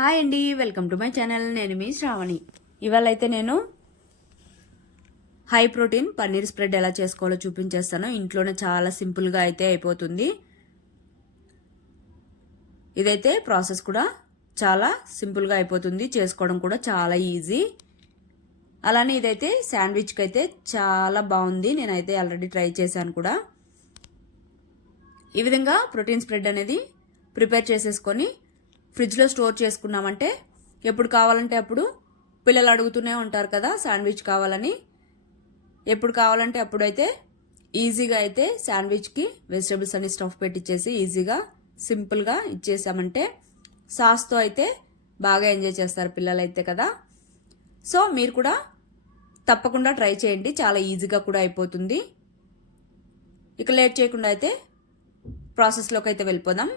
Hi అండి, welcome to my channel. నేను మీ శ్రావణి. ఇవాళ అయితే నేను హై ప్రోటీన్ పన్నీర్ స్ప్రెడ్ ఎలా చేసుకోవాలో చూపించేస్తాను. ఇంట్లోనే చాలా సింపుల్గా అయితే అయిపోతుంది. ఇదైతే ప్రాసెస్ కూడా చాలా సింపుల్గా అయిపోతుంది, చేసుకోవడం కూడా చాలా ఈజీ. అలానే ఇదైతే శాండ్విచ్కి అయితే చాలా బాగుంది. నేనైతే ఆల్రెడీ ట్రై చేశాను కూడా. ఈ విధంగా ప్రోటీన్ స్ప్రెడ్ అనేది ప్రిపేర్ చేసేసుకొని ఫ్రిడ్జ్లో స్టోర్ చేసుకున్నామంటే ఎప్పుడు కావాలంటే అప్పుడు పిల్లలు అడుగుతూనే ఉంటారు కదా శాండ్విచ్ కావాలని. ఎప్పుడు కావాలంటే అప్పుడైతే ఈజీగా అయితే శాండ్విచ్కి వెజిటబుల్స్ అన్ని స్టఫ్ పెట్టించేసి ఈజీగా సింపుల్గా ఇచ్చేసామంటే సాస్తో అయితే బాగా ఎంజాయ్ చేస్తారు పిల్లలు అయితే కదా. సో మీరు కూడా తప్పకుండా ట్రై చేయండి, చాలా ఈజీగా కూడా అయిపోతుంది. ఇక లేట్ చేయకుండా అయితే ప్రాసెస్లోకి అయితే వెళ్ళిపోదాం.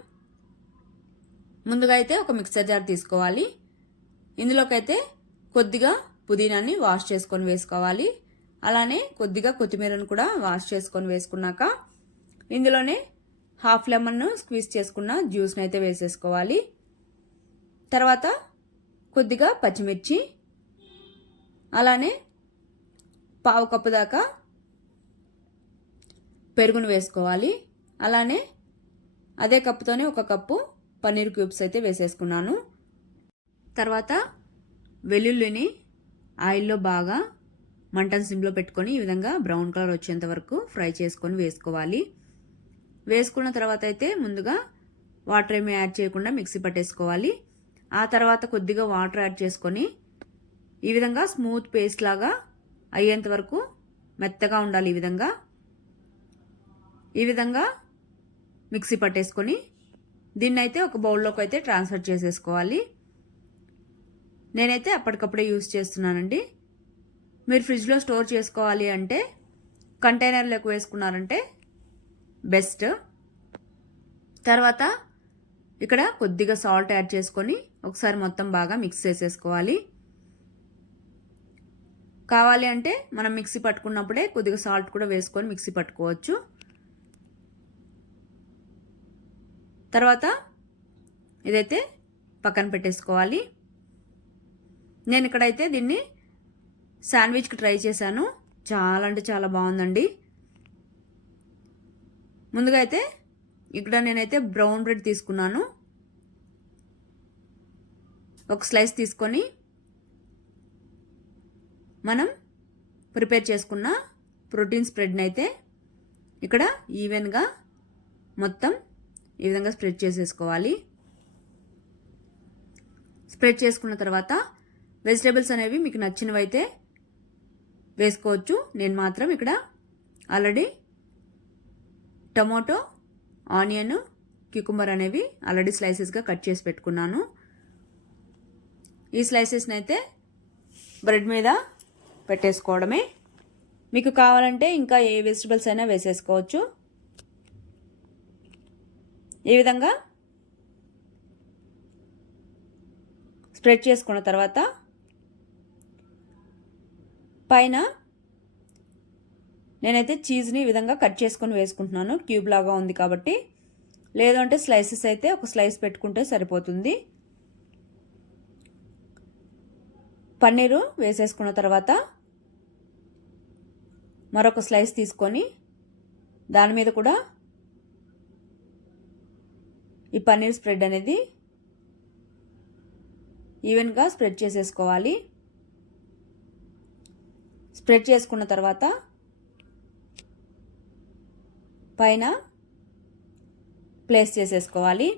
ముందుగా అయితే ఒక మిక్సర్ జార్ తీసుకోవాలి. ఇందులోకి అయితే కొద్దిగా పుదీనాని వాష్ చేసుకొని వేసుకోవాలి. అలానే కొద్దిగా కొత్తిమీరను కూడా వాష్ చేసుకొని వేసుకున్నాక ఇందులోనే హాఫ్ లెమన్ స్క్వీజ్ చేసుకున్న జ్యూస్ని అయితే వేసేసుకోవాలి. తర్వాత కొద్దిగా పచ్చిమిర్చి, అలానే పావు కప్పు దాకా పెరుగును వేసుకోవాలి. అలానే అదే కప్పుతోనే ఒక కప్పు పన్నీర్ క్యూబ్స్ అయితే వేసేసుకున్నాను. తర్వాత వెల్లుల్లిని ఆయిల్లో బాగా మంటను సిమ్లో పెట్టుకొని ఈ విధంగా బ్రౌన్ కలర్ వచ్చేంత వరకు ఫ్రై చేసుకొని వేసుకోవాలి. వేసుకున్న తర్వాత అయితే ముందుగా వాటర్ ఏమీ యాడ్ చేయకుండా మిక్సీ పట్టేసుకోవాలి. ఆ తర్వాత కొద్దిగా వాటర్ యాడ్ చేసుకొని ఈ విధంగా స్మూత్ పేస్ట్ లాగా అయ్యేంత వరకు మెత్తగా ఉండాలి. ఈ విధంగా మిక్సీ పట్టేసుకొని దీన్ని అయితే ఒక బౌల్లోకి అయితే ట్రాన్స్ఫర్ చేసేసుకోవాలి. నేనైతే అప్పటికప్పుడే యూస్ చేస్తున్నానండి. మీరు ఫ్రిడ్జ్లో స్టోర్ చేసుకోవాలి అంటే కంటైనర్లోకి వేసుకున్నారంటే బెస్ట్. తర్వాత ఇక్కడ కొద్దిగా సాల్ట్ యాడ్ చేసుకొని ఒకసారి మొత్తం బాగా మిక్స్ చేసేసుకోవాలి. కావాలి అంటే మనం మిక్సీ పట్టుకున్నప్పుడే కొద్దిగా సాల్ట్ కూడా వేసుకొని మిక్సీ పట్టుకోవచ్చు. తర్వాత ఇదైతే పక్కన పెట్టేసుకోవాలి. నేను ఇక్కడైతే దీన్ని శాండ్విచ్కి ట్రై చేశాను, చాలా అంటే చాలా బాగుందండి. ముందుగా అయితే ఇక్కడ నేనైతే బ్రౌన్ బ్రెడ్ తీసుకున్నాను. ఒక స్లైస్ తీసుకొని మనం ప్రిపేర్ చేసుకున్న ప్రోటీన్ స్ప్రెడ్ని అయితే ఇక్కడ ఈవెన్గా మొత్తం ఈ విధంగా స్ప్రెడ్ చేసేసుకోవాలి. స్ప్రెడ్ చేసుకున్న తర్వాత వెజిటేబుల్స్ అనేవి మీకు నచ్చినవి అయితే వేసుకోవచ్చు. నేను మాత్రం ఇక్కడ ఆల్రెడీ టొమాటో, ఆనియన్, క్యూకుంబర్ అనేవి ఆల్రెడీ స్లైసెస్గా కట్ చేసి పెట్టుకున్నాను. ఈ స్లైసెస్ని అయితే బ్రెడ్ మీద పెట్టేసుకోవడమే. మీకు కావాలంటే ఇంకా ఏ వెజిటబుల్స్ అయినా వేసేసుకోవచ్చు. ఈ విధంగా స్ప్రెడ్ చేసుకున్న తర్వాత పైన నేనైతే చీజ్ని ఈ విధంగా కట్ చేసుకొని వేసుకుంటున్నాను, క్యూబ్ లాగా ఉంది కాబట్టి. లేదంటే స్లైసెస్ అయితే ఒక స్లైస్ పెట్టుకుంటే సరిపోతుంది. పన్నీరు వేసేసుకున్న తర్వాత మరొక స్లైస్ తీసుకొని దాని మీద కూడా ఈ పన్నీర్ స్ప్రెడ్ అనేది ఈవెన్గా స్ప్రెడ్ చేసేసుకోవాలి. స్ప్రెడ్ చేసుకున్న తర్వాత పైన ప్లేస్ చేసేసుకోవాలి.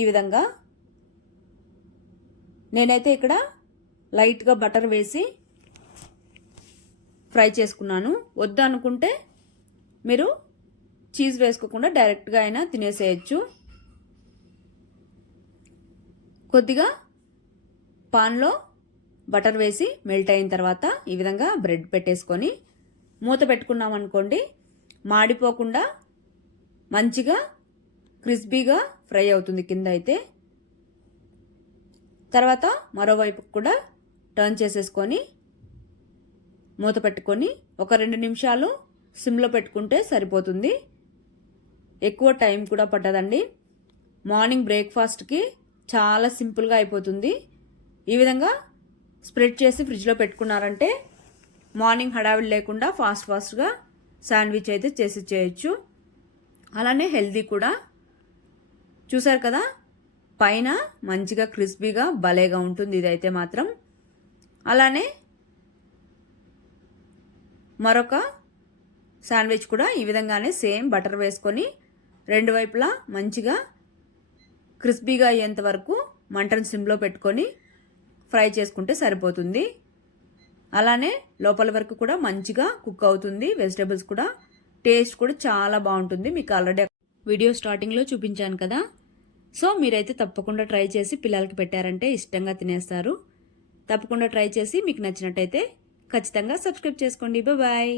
ఈ విధంగా నేనైతే ఇక్కడ లైట్గా బటర్ వేసి ఫ్రై చేసుకున్నాను. వద్దు అనుకుంటే మీరు చీజ్ వేసుకోకుండా డైరెక్ట్గా అయినా తినేసేయచ్చు. కొద్దిగా పాన్లో బటర్ వేసి మెల్ట్ అయిన తర్వాత ఈ విధంగా బ్రెడ్ పెట్టేసుకొని మూత పెట్టుకున్నాం అనుకోండి, మాడిపోకుండా మంచిగా క్రిస్పీగా ఫ్రై అవుతుంది కింద అయితే. తర్వాత మరోవైపు కూడా టర్న్ చేసేసుకొని మూత పెట్టుకొని ఒక 2 నిమిషాలు సిమ్లో పెట్టుకుంటే సరిపోతుంది. ఎక్కువ టైం కూడా పట్టదండి. మార్నింగ్ బ్రేక్ఫాస్ట్కి చాలా సింపుల్గా అయిపోతుంది. ఈ విధంగా స్ప్రెడ్ చేసి ఫ్రిడ్జ్లో పెట్టుకున్నారంటే మార్నింగ్ హడావిడి లేకుండా ఫాస్ట్గా శాండ్విచ్ అయితే చేసి చేయొచ్చు. అలానే హెల్దీ కూడా. చూసారు కదా, పైన మంచిగా క్రిస్పీగా భలేగా ఉంటుంది ఇదైతే మాత్రం. అలానే మరొక శాండ్విచ్ కూడా ఈ విధంగానే సేమ్ బటర్ వేసుకొని రెండు వైపులా మంచిగా క్రిస్పీగా అయ్యేంత వరకు మంటను సిమ్లో పెట్టుకొని ఫ్రై చేసుకుంటే సరిపోతుంది. అలానే లోపల వరకు కూడా మంచిగా కుక్ అవుతుంది. వెజిటేబుల్స్ కూడా టేస్ట్ కూడా చాలా బాగుంటుంది. మీకు ఆల్రెడీ వీడియో స్టార్టింగ్లో చూపించాను కదా. సో మీరైతే తప్పకుండా ట్రై చేసి పిల్లలకి పెట్టారంటే ఇష్టంగా తినేస్తారు. తప్పకుండా ట్రై చేసి మీకు నచ్చినట్టయితే ఖచ్చితంగా సబ్స్క్రైబ్ చేసుకోండి. బాయ్.